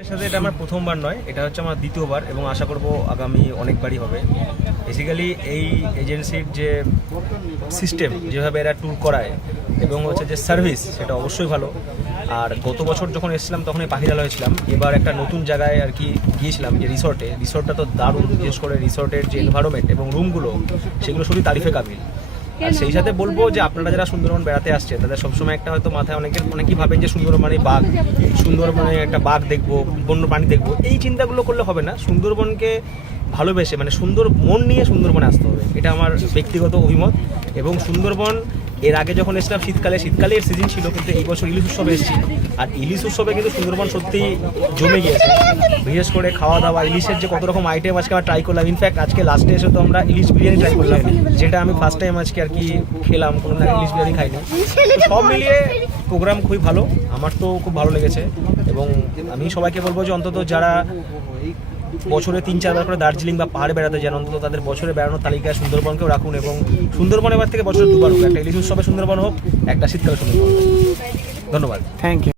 এর সাথে এটা আমার প্রথমবার নয়, এটা হচ্ছে আমার দ্বিতীয়বার এবং আশা করব আগামী অনেকবারই হবে। বেসিক্যালি এই এজেন্সির যে সিস্টেম, যেভাবে এরা ট্যুর করায় এবং হচ্ছে যে সার্ভিস, সেটা অবশ্যই ভালো। আর গত বছর যখন এসেছিলাম তখন এই পাখিরালয় হয়েছিলাম, এবার একটা নতুন জায়গায় আর কি গিয়েছিলাম যে রিসর্টটা তো দারুণ। বিশেষ করে রিসর্টের যে এনভায়রনমেন্ট এবং রুমগুলো, সেগুলো সত্যি তারিফে কাবিল। আর সেই সাথে বলবো যে আপনারা যারা সুন্দরবন বেড়াতে আসছে তাদের সবসময় একটা হয়তো মাথায় অনেকেই ভাবেন যে সুন্দরবনে বাঘ, সুন্দরবনে একটা বাঘ দেখবো, বন্য প্রাণী দেখবো, এই চিন্তাগুলো করলে হবে না। সুন্দরবনকে ভালোবেসে, মানে সুন্দর মন নিয়ে সুন্দরবনে আসতে হবে, এটা আমার ব্যক্তিগত অভিমত। এবং সুন্দরবন এর আগে যখন এসেছিলাম শীতকালে এর সিজন ছিল, কিন্তু এই বছর ইলিশ উৎসবে এসেছি। আর ইলিশ উৎসবে কিন্তু সুন্দরবন সত্যিই জমে গিয়েছে। বিশেষ করে খাওয়া দাওয়া, ইলিশের যে কত রকম আইটেম আজকে আমরা ট্রাই করলাম। ইনফ্যাক্ট আজকে লাস্টে এসে তো আমরা ইলিশ বিরিয়ানি ট্রাই করলাম, যেটা আমি ফার্স্ট টাইম আজকে আর কি খেলাম, কোনো ইলিশ বিরিয়ানি খাইনি। সব মিলিয়ে প্রোগ্রাম খুবই ভালো, আমার তো খুব ভালো লেগেছে। এবং আমি সবাইকে বলবো যে অন্তত যারা বছরে 3-4 বার করে দার্জিলিং বা পাহাড়ে বেড়াতে যান, অন্তত তাদের বছরে বেড়ানোর তালিকায় সুন্দরবনকেও রাখুন। এবং সুন্দরবন এবার থেকে বছরে 2বার হোক, একটা ইলিশ উৎসবে সুন্দরবন হোক, একটা শীতকালে সুন্দরবন হোক। ধন্যবাদ, থ্যাংক ইউ।